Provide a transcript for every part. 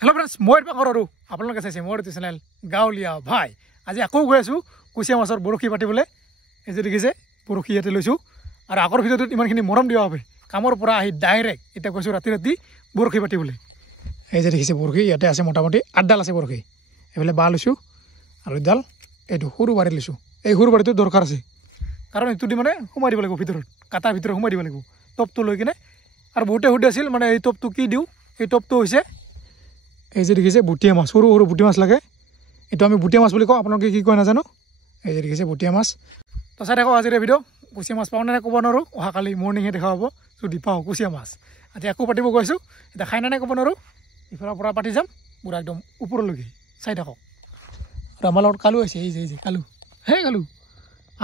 Hello' friends, মই পাকৰ আৰু আপোনালোকে চাইছে মোৰ ইউটিউব চেনেল গাঁৱলীয়া ভাই। আজি আকৌ গৈ আছোঁ কুচিয়া মাছৰ বৰশী পাতিবলৈ। এই যে দেখিছে বৰশী ইয়াতে লৈছোঁ আৰু আগৰ ভিডিঅ'টোত ইমানখিনি মৰম দিয়া হবে। কামৰ পৰা আহি ডাইৰেক্ট এতিয়া গৈছোঁ ৰাতি বৰশী পাতিবলৈ। এই যে দেখিছে বৰশী ইয়াতে আছে মোটামুটি 8ডাল আছে বৰশী। এইফালে বাঁহ লৈছোঁ আৰু এডাল এইটো সৰু বাৰী লৈছোঁ। এই সৰু বাৰীটো দৰকাৰ আছে কাৰণ এইটো দি মানে সোমাই দিব লাগিব ভিতৰত, কাটাৰ ভিতৰত সোমাই দিব লাগিব টপটো লৈ কিনে। আৰু বহুতে সুধি আছিল মানে এই টপটো কি দিওঁ। এই টপটো হৈছে এই যে দেখিছে বুটিয়া মাছ, সৰু সৰু বুটিয়া মাছ লাগে। এইটো আমি বুটিয়া মাছ বুলি কওঁ, আপোনালোকে কি কয় নাজানো। এই যে দেখিছে বুটিয়া মাছ। তো চাই থাকক আজিৰ ভিডিঅ'। কুচিয়া মাছ পাওঁ নে ক'ব নোৱাৰোঁ, অহাকালি মৰ্ণিঙে দেখা হ'ব যদি পাওঁ কুচিয়া মাছ। এতিয়া আকৌ পাতিব গৈছোঁ, এতিয়া খাই নে ক'ব নোৱাৰোঁ। ইফালৰ পৰা পাতি যাম পূৰা একদম ওপৰলৈকে, চাই থাকক। আৰু আমাৰ লগত কালু আছে, এই যে কালু। হেই কালু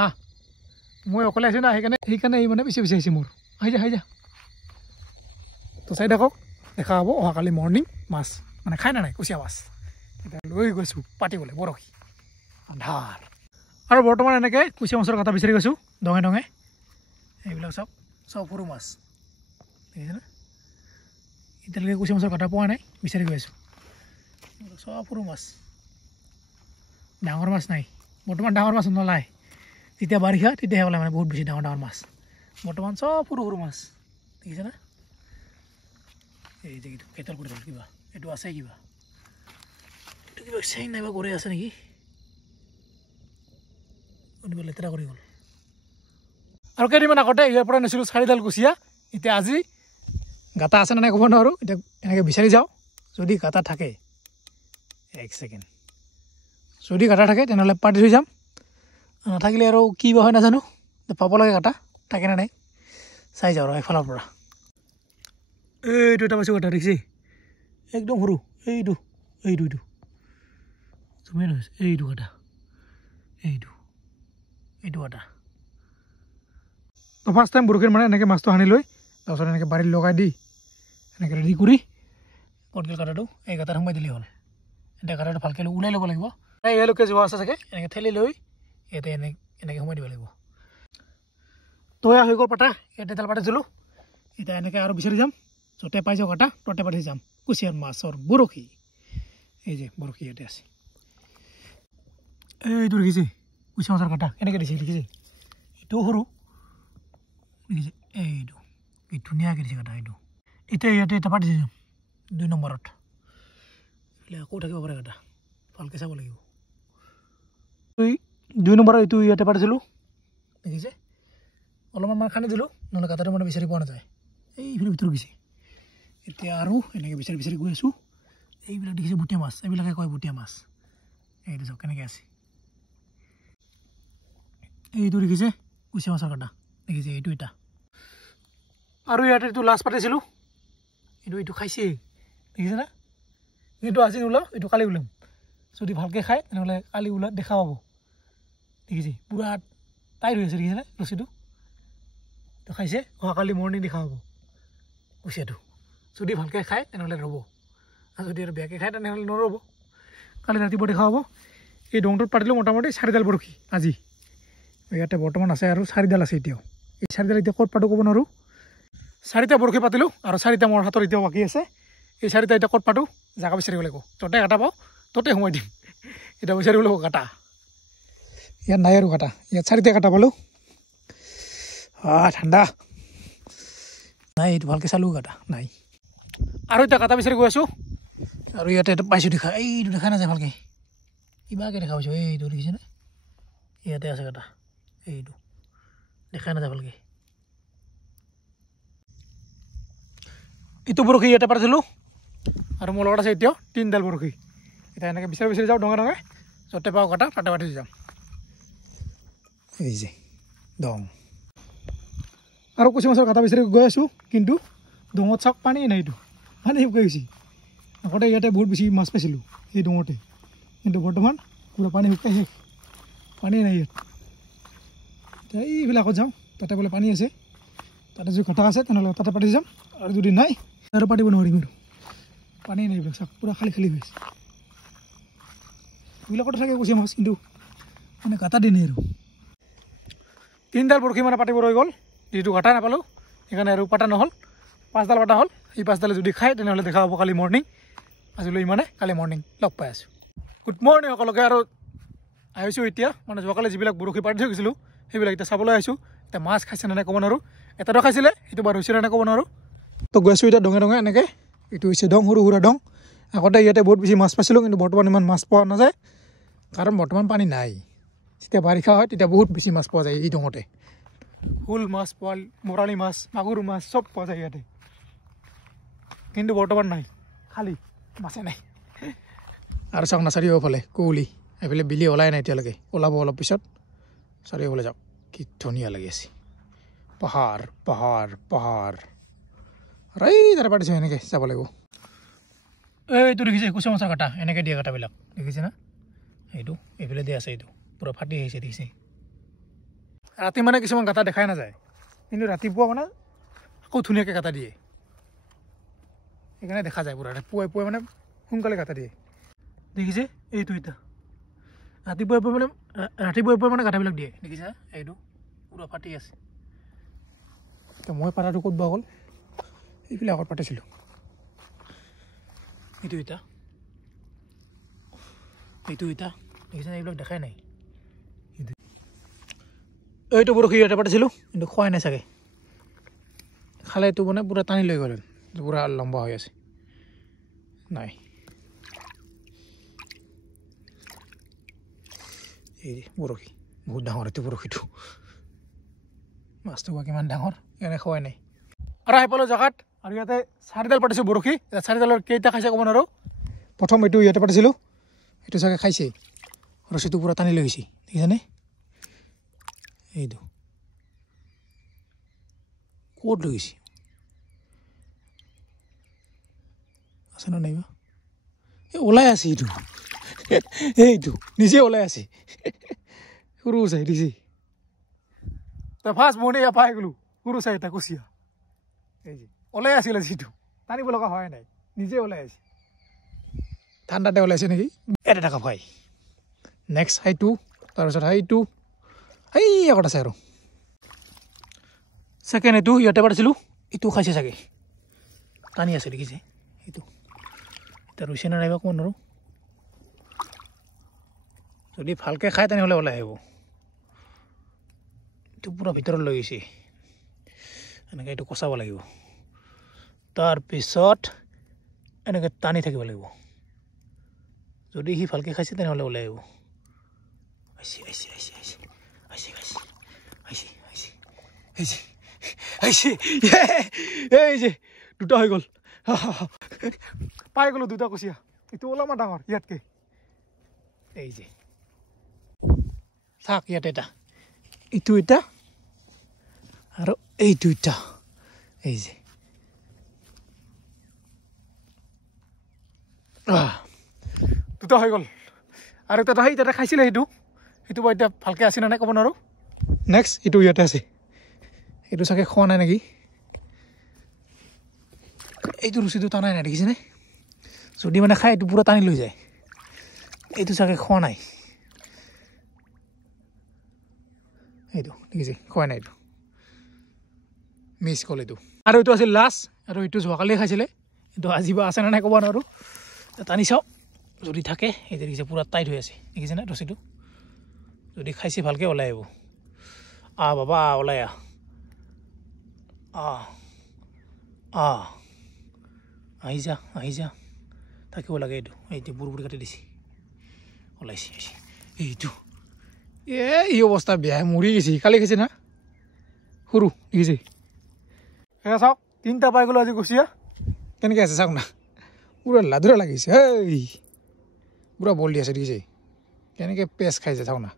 আহ, মই অকলে আছোঁ না, সেইকাৰণে এই মানে পিছে পিছে আহিছে মোৰ। আহি যা তো চাই থাকক, দেখা হ'ব অহাকালি মৰ্ণিং মাছ মানে খাই নাই কুচিয়া মাছ। এতিয়া লৈ গৈছোঁ পাতিবলৈ বৰশী আন্ধাৰ। আৰু বৰ্তমান এনেকৈ কুচিয়া মাছৰ কাটা বিচাৰি গৈছোঁ ডঙে ডঙে। এইবিলাক চব সৰু মাছ দেখিছেনে। এতিয়ালৈকে কুচিয়া মাছৰ কাটা পোৱা নাই, বিচাৰি গৈ আছোঁ। চব সৰু মাছ, ডাঙৰ মাছ নাই বৰ্তমান। ডাঙৰ মাছ নোলায়, যেতিয়া বাৰিষা তেতিয়াহে ওলায় মানে বহুত বেছি ডাঙৰ ডাঙৰ মাছ। বৰ্তমান চব সৰু সৰু মাছ দেখিছেনে। এই যে এইটো কেটল কৰি কিবা এইটো আছে, কিবা এইটো কিবা চেং নাইবা কৰি আছে নেকি, লেতেৰা কৰি গ'ল। আৰু কেইদিনমান আগতে ইয়াৰ পৰা নিছিলোঁ 4ডাল কুচিয়া। এতিয়া আজি গাটা আছে নে নাই ক'ব নোৱাৰোঁ। এতিয়া এনেকৈ বিচাৰি যাওঁ, যদি গাটা থাকে। এক ছেকেণ্ড, যদি গাটা থাকে তেনেহ'লে পাতি থৈ যাম, নাথাকিলে আৰু কি বা হয় নাজানো। পাব লাগে গাটা, থাকে নে নাই চাই যাওঁ আৰু এফালৰ পৰা। এইটো এটা পাইছোঁ গাটা, দেখিছে একদম সৰু। এইটো জমেই নহয়, এইটো গাটা, এইটো গাটা। তো ফাৰ্ষ্ট টাইম বৰশীৰ মানে এনেকৈ মাছটো সানি লৈ তাৰপিছত এনেকৈ বাৰীত লগাই দি এনেকৈ ৰেডি কৰি কটকেল কাটাটো এই গাটাত সোমাই দিলেই হ'ল। এতিয়া গাটাটো ভালকৈ ওলাই ল'ব লাগিব। ইয়ালৈকে যোৱা আছে চাগে, এনেকৈ ঠেলি লৈ ইয়াতে এনেকৈ সোমাই দিব লাগিব। তো এয়া হৈ গ'ল পাতা, ইয়াতে তেল পাতিছিলোঁ। এতিয়া এনেকৈ আৰু বিচাৰি যাম, য'তে পাই যাওঁ গাটা ততে পাতি যাম কুচিয়াৰ মাছৰ বৰশী। এই যে বৰশী ইয়াতে আছে। এইটো দেখিছে কুচিয়া মাছৰ কাটা কেনেকৈ দিছে, দেখিছে এইটো সৰু দেখিছে। এইটো এই ধুনীয়াকৈ দিছে কাটা। এইটো এতিয়া ইয়াতে এটা পাতি যাম 2 নম্বৰত। আকৌ থাকিব পাৰে কাটা, ভালকৈ চাব লাগিব। 2 নম্বৰত এইটো ইয়াতে পাতিছিলোঁ, দেখিছে অলপমান মানে খান্দি দিলোঁ, নহ'লে কাটাটো মানে বিচাৰি পোৱা নাযায়। এইফালে ভিতৰত গৈছে। এতিয়া আৰু এনেকৈ বিচাৰি গৈ আছোঁ। এইবিলাক দেখিছে বুটিয়া মাছ, এইবিলাকে কয় বুটিয়া মাছ। এইটো চাওক কেনেকৈ আছে। এইটো দেখিছে কুচিয়া মাছৰ কাটা, দেখিছে এইটো এটা। আৰু ইয়াতে এইটো লাষ্ট পাতিছিলোঁ, এইটো খাইছে দেখিছেনে। এইটো আজি নোলাওঁ, এইটো কালি ওলাম। যদি ভালকৈ খায় তেনেহ'লে কালি দেখা পাব। দেখিছে পূৰা টাইট হৈ আছে, দেখিছেনে ৰছীটো। তো খাইছে, অহাকালি মৰ্ণিং দেখা হ'ব কুচিয়াটো। যদি ভালকৈ খায় তেনেহ'লে ৰ'ব, আৰু যদি আৰু বেয়াকৈ খায় তেনেহ'লে নৰ'ব, কালি ৰাতিপুৱা দেখা হ'ব। এই ডংটোত পাতিলোঁ মোটামুটি 4ডাল বৰশী আজি। ইয়াতে বৰ্তমান আছে আৰু 4ডাল আছে এতিয়াও। এই 4ডাল এতিয়া ক'ত পাতোঁ ক'ব নোৱাৰোঁ। 4টা বৰশী পাতিলোঁ আৰু 4টা মোৰ হাতৰ এতিয়াও বাকী আছে। এই 4টা এতিয়া ক'ত পাতোঁ জেগা বিচাৰিব লাগিব, য'তে কাটা পাওঁ ত'তে সোমাই দিম। এতিয়া বিচাৰিব লাগিব কাটা। ইয়াত নাই আৰু কাটা, ইয়াত 4টা কাটা পালোঁ। ঠাণ্ডা নাই, এইটো ভালকৈ চালোঁ কাটা নাই। আৰু এতিয়া কাটা বিচাৰি গৈ আছোঁ। আৰু ইয়াতে এটা পাইছোঁ দেখা, এইটো দেখা নাযায় ভালকৈ, কিবাকৈ দেখা পাইছোঁ। এইটো দেখিছেনে, ইয়াতে আছে কাটা, এইটো দেখা নাযায় ভালকৈ। এইটো বৰশী ইয়াতে পাতিছিলোঁ আৰু মোৰ লগত আছে এতিয়াও 3ডাল বৰশী। এতিয়া এনেকৈ বিচাৰি যাওঁ ডঙে ডঙে, য'তে পাওঁ কাটা তাতে পাতি যাম। এই যে ডং আৰু কুচিয়া মাছৰ কাটা বিচাৰি গৈ আছোঁ, কিন্তু ডঙত চাওক পানীয়ে নাই। এইটো পানী শুকাই গৈছে। আগতে ইয়াতে বহুত বেছি মাছ পাইছিলোঁ এই ডঙতে, কিন্তু বৰ্তমান পূৰা পানী শুকাই শেষ, পানী নাই ইয়াত। এতিয়া এইবিলাকত যাওঁ, তাতে বোলে পানী আছে, তাতে যদি কাটা আছে তেনেহ'লে তাতে পাতি যাম। আৰু যদি নাই আৰু পাতিব নোৱাৰিম আৰু, পানী নাই এইবিলাক চাওক পূৰা খালী হৈছে। এইবিলাকতে থাকে কুচিয়া মাছ, কিন্তু মানে কাটা দি নাই আৰু। 3ডাল বৰশী মানে পাতিব ৰৈ গ'ল, যিটো কাটা নাপালোঁ সেইকাৰণে আৰু পাতা নহ'ল। 5ডাল পাতা হ'ল, এই 5ডালে যদি খায় তেনেহ'লে দেখা হ'ব কালি মৰ্ণিং আজিলৈ ইমানে, কালি মৰ্ণিং লগ পাই আছোঁ। গুড মৰ্ণিং সকলোকে। আৰু আহিছোঁ এতিয়া মানে যোৱাকালি যিবিলাক বৰশী পাতি থৈ গৈছিলোঁ সেইবিলাক এতিয়া চাবলৈ আহিছোঁ। এতিয়া মাছ খাইছে নে নাই ক'ব নোৱাৰোঁ, এটাতো খাইছিলে সেইটো বাৰু হৈছে নে নাই ক'ব নোৱাৰোঁ। তো গৈছোঁ এতিয়া ডঙে ডঙে এনেকৈ, এইটো হৈছে ডং, সৰু সুৰা ডং। আগতে ইয়াতে বহুত বেছি মাছ পাইছিলোঁ, কিন্তু বৰ্তমান ইমান মাছ পোৱা নাযায়, কাৰণ বৰ্তমান পানী নাই। যেতিয়া বাৰিষা হয় তেতিয়া বহুত বেছি মাছ পোৱা যায় এই ডঙতে। শোল মাছ, মৰালি মাছ, মাগুৰ মাছ চব পোৱা যায় ইয়াতে, কিন্তু বৰ্তমান নাই, খালী মাছে নাই। আৰু চাওক না চাৰিওফালে কুঁৱলী, এইফালে বিলি ওলাই নাই এতিয়ালৈকে, ওলাব অলপ পিছত। চাৰিওফালে যাওক কি ধুনীয়া লাগি আছে, পাহাৰ পাহাৰ পাহাৰ। আৰু এই তাৰে পাতিছোঁ এনেকৈ যাব লাগিব। এইটো দেখিছে কুচিয়া মাছৰ কাটা, এনেকৈ দিয়ে কাটাবিলাক দেখিছে না, এইটো এইফালে দিয়ে আছে, এইটো পূৰা ফাটি আহিছে দেখিছে। ৰাতি মানে কিছুমান কাটা দেখাই নাযায়, কিন্তু ৰাতিপুৱা মানে আকৌ ধুনীয়াকৈ কাটা দিয়ে, সেইকাৰণে দেখা যায় পূৰা পুৱাই পুৱাই মানে সোনকালে কাটা দিয়ে দেখিছে। এইটো এতিয়া ৰাতিপুৱাই পুৱাই মানে কাটাবিলাক দিয়ে দেখিছে, এইটো পূৰা ফাটি আছে। তো মই পাতাটো ক'ত বা গ'ল, এইফালে আগত পাতিছিলোঁ। এইটো এতিয়া দেখিছে, এইবিলাক দেখাই নাই। এইটো বৰশী ইয়াতে পাতিছিলোঁ, কিন্তু খোৱাই নাই চাগে, খালে এইটো মানে পূৰা টানি লৈ গ'ল, পূৰা লম্বা হৈ আছে, নাই। এই বৰশী বহুত ডাঙৰ, এইটো বৰশীটো মাছটো বা কিমান ডাঙৰ, সেইকাৰণে খোৱাই নাই। আৰু আহি পালোঁ জেগাত, আৰু ইয়াতে চাৰিডাল পাতিছোঁ বৰশী। চাৰিডালৰ কেইটা খাইছে ক'ব নোৱাৰোঁ। প্ৰথম এইটো ইয়াতে পাতিছিলোঁ, এইটো চাগে খাইছে, ৰছীটো পূৰা টানি লৈ গৈছে দেখিছেনে। এইটো ক'ত লৈ গৈছে, আছে ন নাইবা, এই ওলাই আছে, এইটো নিজে ওলাই আছে, সৰু চাই দিছে। তই ফাৰ্ষ্ট মৰ্ণিং ইয়াৰ পাই গ'লোঁ, সৰু চাই এটা কুচিয়া, এই যে ওলাই আছিলে, যিটো টানিব লগা হোৱাই নাই, নিজে ওলাই আছে, ঠাণ্ডাতে ওলাইছে নেকি। এটা দেখা পাই নেক্সট হাইটো, তাৰপিছত হাইটো, এই আগত আছে আৰু ছেকেণ্ড। এইটো ইয়াতে পাতিছিলোঁ, এইটো খাইছে চাগে, টানি আছে দেখিছে। এইটো এতিয়া ৰুইছে নে নাইবা ক'ব নোৱাৰোঁ, যদি ভালকৈ খায় তেনেহ'লে ওলাই আহিব। এইটো পূৰা ভিতৰত লৈ গৈছে, এনেকৈ এইটো কচাব লাগিব, তাৰপিছত এনেকৈ টানি থাকিব লাগিব। যদি সি ভালকৈ খাইছে তেনেহ'লে ওলাই আহিব। এই যে দুটা হৈ গ'ল, পাই গ'লোঁ দুটা কুচিয়া। এইটো অলপমান ডাঙৰ ইয়াতকৈ, এই যে থাক ইয়াতে এটা, এইটো এটা আৰু এইটো এটা, এই যে দুটা হৈ গ'ল। আৰু এটা সেই তাতে খাইছিলে, সেইটো বাৰু এতিয়া ভালকৈ আছে নে নাই ক'ব নোৱাৰোঁ। নেক্সট এইটো ইয়াতে আছে, এইটো চাগে খোৱা নাই নেকি, এইটো ৰুচিটো টানাই নাই দেখিছেনে। যদি মানে খাই এইটো পূৰা টানি লৈ যায়, এইটো চাগে খোৱা নাই, এইটো দেখিছে খোৱাই নাই, এইটো মিছ কল এইটো। আৰু এইটো আছিল লাষ্ট, আৰু এইটো যোৱাকালি খাইছিলে, এইটো আজি বা আছে নে নাই ক'ব নোৱাৰোঁ। টানি চাওঁ, যদি থাকে, এই দেখিছে পূৰা টাইট হৈ আছে দেখিছেনে ৰছীটো। যদি খাইছে ভালকৈ ওলাই আহিব। বাবা ওলাই আহি যা থাকিব লাগে। এইটো বুঢ়ী কাটি দিছে, ওলাইছে এইটো। এই অৱস্থা বেয়া, মৰি গৈছে, কালি খাইছে না সৰু দেখিছে। সেয়া চাওক, তিনিটা পাই গ'লোঁ আজি কুচিয়া, কেনেকৈ আছে চাওক না, পূৰা লাধুৰা লাগিছে, এই পূৰা বল দি আছে দেখিছে, কেনেকৈ পেচ খাইছে চাওক না,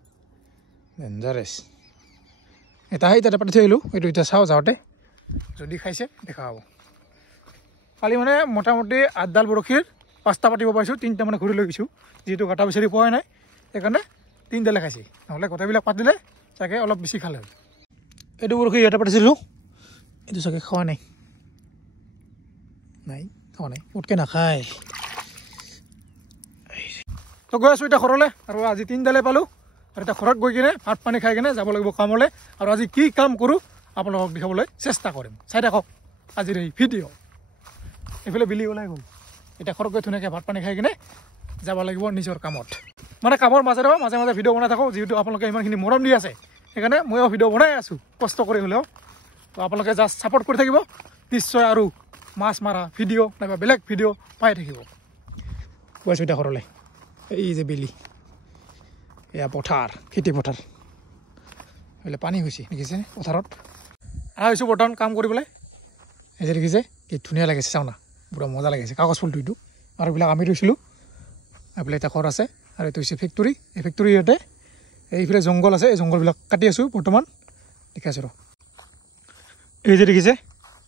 ডেঞ্জাৰাছ। এটা সেই তাতে পাতি থৈ আহিলোঁ, এইটো এতিয়া চাওঁ যাওঁতে, যদি খাইছে দেখা হ'ব। কালি মানে মোটামুটি 8ডাল বৰশীৰ 5টা পাতিব পাৰিছোঁ, 3টা মানে ঘূৰি লৈ গৈছোঁ, যিহেতু কাটা বিচাৰি পোৱাই নাই, সেইকাৰণে 3ডালে খাইছে, নহ'লে গোটেইবিলাক পাতিলে চাগে অলপ বেছি খালে হয়। এইটো বৰশী ইয়াতে পাতিছিলোঁ, এইটো চাগে খোৱা নাই, খোৱা নাই, পটকৈ নাখায়। তো গৈ আছোঁ এতিয়া ঘৰলৈ, আৰু আজি 3ডালে পালোঁ, আৰু এতিয়া ঘৰত গৈ কিনে ভাত পানী খাই কিনে যাব লাগিব কামলৈ। আৰু আজি কি কাম কৰোঁ আপোনালোকক দেখাবলৈ চেষ্টা কৰিম, চাই থাকক আজিৰ এই ভিডিঅ'। এইফালে বিলি ওলাই গ'ল, এতিয়া ঘৰত গৈ ধুনীয়াকৈ ভাত পানী খাই কিনে যাব লাগিব নিজৰ কামত মানে কামৰ মাজেৰে মাজে মাজে ভিডিঅ' বনাই থাকোঁ যিহেতু আপোনালোকে ইমানখিনি মৰম দি আছে সেইকাৰণে ময়ো ভিডিঅ' বনাই আছোঁ কষ্ট কৰি হ'লেও তো আপোনালোকে জাষ্ট ছাপোৰ্ট কৰি থাকিব নিশ্চয় আৰু মাছ মৰা ভিডিঅ' নাইবা বেলেগ ভিডিঅ' পাই থাকিব গৈছোঁ এতিয়া ঘৰলৈ এই যে বেলি এয়া পথাৰ খেতি পথাৰ এইফালে পানী হৈছে দেখিছেনে পথাৰত আহিছোঁ বৰ্তমান কাম কৰিবলৈ এই যে দেখিছে কি ধুনীয়া লাগিছে চাওঁ না পুৰা মজা লাগিছে কাগজ ফুলটো এইটো আৰু এইবিলাক আমি ৰুইছিলোঁ এইফালে এটা ঘৰ আছে আৰু এইটো হৈছে ফেক্টৰী এই ফেক্টৰী ইয়াতে এইফালে জংঘল আছে এই জংঘলবিলাক কাটি আছোঁ বৰ্তমান দেখি আছোঁ ৰ এই যে দেখিছে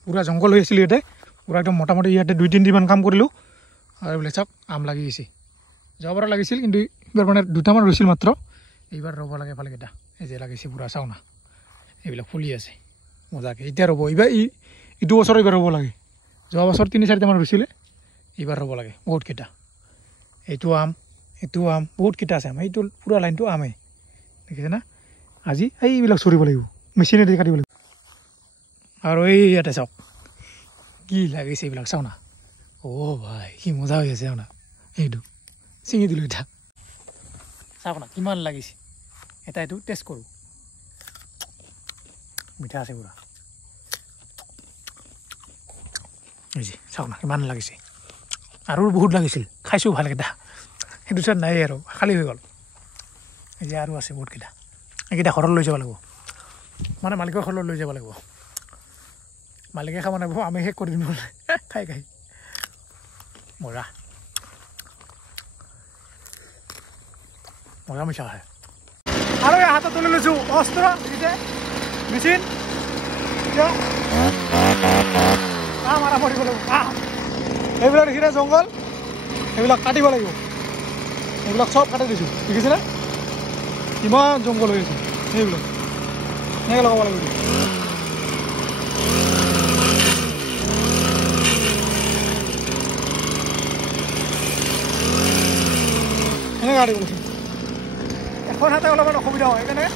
পুৰা জংঘল হৈ আছিলোঁ ইয়াতে পুৰা একদম মোটামুটি ইয়াতে 2-3 দিনমান কাম কৰিলোঁ আৰু এইবিলাক চাওক আম লাগি গৈছে যোৱাবাৰ লাগিছিল কিন্তু এইবাৰ মানে দুটামান ৰুইছিল মাত্ৰ এইবাৰ ৰ'ব লাগে ভালকেইটা এই যে লাগিছে পুৰা চাওঁ না এইবিলাক ফুলি আছে মজাকৈ এতিয়া ৰ'ব এইবাৰ ইটো বছৰ এইবাৰ ৰ'ব লাগে যোৱা বছৰ 3-4টামান ৰুইছিলে এইবাৰ ৰ'ব লাগে বহুতকেইটা এইটো আম বহুতকেইটা আছে আম এইটো পুৰা লাইনটো আমেই দেখিছে না আজি এইবিলাক চৰিব লাগিব মেচিনেদি কাটিব লাগিব আৰু এই ইয়াতে চাওক কি লাগিছে এইবিলাক চাওঁ না অ' ভাই কি মজা হৈ আছে চাওঁ না এইটো ছিঙি দিলোঁ এতিয়া চাওক না কিমান লাগিছে এটা এইটো টেষ্ট কৰোঁ মিঠা আছে পুৰা চাওক না কিমান লাগিছে আৰু বহুত লাগিছিল খাইছোঁ ভালকেইটা সেইটো চাই নাই আৰু খালী হৈ গ'ল এই যে আৰু আছে বহুতকেইটা এইকেইটা ঘৰত লৈ যাব লাগিব মানে মালিকৰ ঘৰলৈ লৈ যাব লাগিব মালিকে খাব নাপাব আমি শেষ কৰি দিম খাই মজা মজা মিঠা আহে আৰু এই হাতত তুলি লৈছোঁ অস্ত্ৰ দেখিছে মেচিন আম আৰাম কৰিব লাগিব এইবিলাক দেখিছে জংঘল এইবিলাক কাটিব লাগিব এইবিলাক চব কাটি দিছোঁ দেখিছেনে কিমান জংঘল হৈ আছে সেইবিলাক এনেকৈ লগাব লাগিব এনেকৈ কাটিব লাগিব এখন হাতে অলপমান অসুবিধা হয় সেইকাৰণে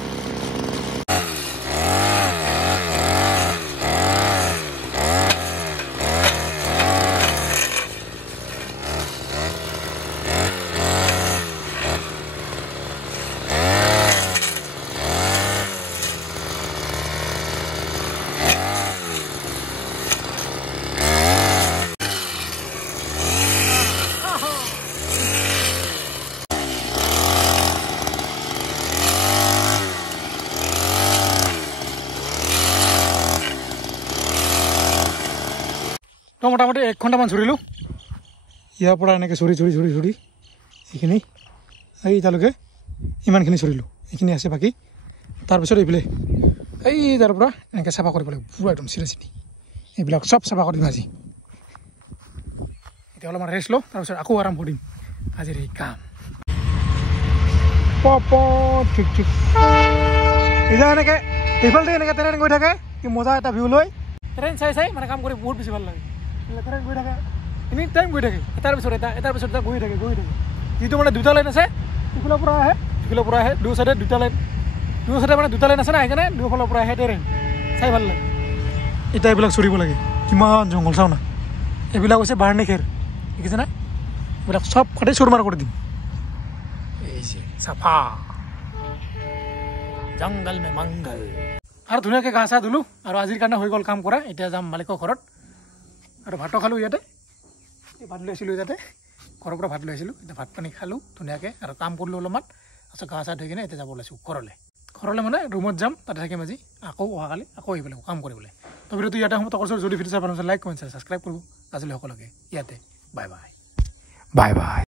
তো মোটামুটি 1 ঘণ্টামান চৰিলোঁ ইয়াৰ পৰা এনেকৈ চৰি যিখিনি এই তালৈকে ইমানখিনি চৰিলোঁ এইখিনি আছে বাকী তাৰপিছত এইফালে এই তাৰ পৰা এনেকৈ চাফা কৰিব লাগিব পুৰা একদম চিটি এইবিলাক চব চাফা কৰি দিম আজি এতিয়া অলপমান ৰেষ্ট লওঁ তাৰপিছত আকৌ আৰম্ভ কৰিম আজিৰ এই কাম ঠিক এতিয়া এনেকৈ এইফালে এনেকৈ ট্ৰেইন গৈ থাকে কি মজা এটা ভিউ লৈ ট্ৰেইন চাই মানে কাম কৰি বহুত বেছি ভাল লাগে ট্ৰেইন গৈ থাকে এনি টাইম গৈ থাকে এটাৰ পিছত এটা গৈ থাকে যিটো মানে 2টা লাইন আছে ইফালৰ পৰা আহে দুই চাইডে 2টা লাইন মানে 2টা লাইন আছে না সেইকাৰণে দুফালৰ পৰা আহে ট্ৰেইন চাই ভাল লাগে এতিয়া এইবিলাক চৰিব লাগে কিমান জংঘল চাওঁ না এইবিলাক হৈছে বাৰ্ণি খেৰ দেখিছে না এইবিলাক চব কাটি চুৰমাৰ কৰি দিম এই যে চাফা জংগল মে মংগল আৰু ধুনীয়াকৈ গা চা ধুলোঁ আৰু আজিৰ কাৰণে হৈ গ'ল কাম কৰা এতিয়া যাম মালিকৰ ঘৰত আৰু ভাতো খালোঁ ইয়াতে ভাত লৈ আহিছিলোঁ ইয়াতে ঘৰৰ পৰা ভাত লৈ আহিছিলোঁ এতিয়া ভাত পানী খালোঁ ধুনীয়াকৈ আৰু কাম কৰিলোঁ অলপমান তাৰপিছত গা চা ধুই কিনে এতিয়া যাব ওলাইছোঁ ঘৰলৈ মানে ৰুমত যাম তাতে থাকিম আজি আকৌ অহাকালি আকৌ আহিব লাগিব কাম কৰিবলৈ তো ভিডিঅ'টো ইয়াতে সময়ত কৰিছোঁ যদি ভিডিঅ' চাই ভাল লাইক কমেণ্ট ছাবস্ক্ৰাইব কৰিব আজিলৈ সকলোকে ইয়াতে বাই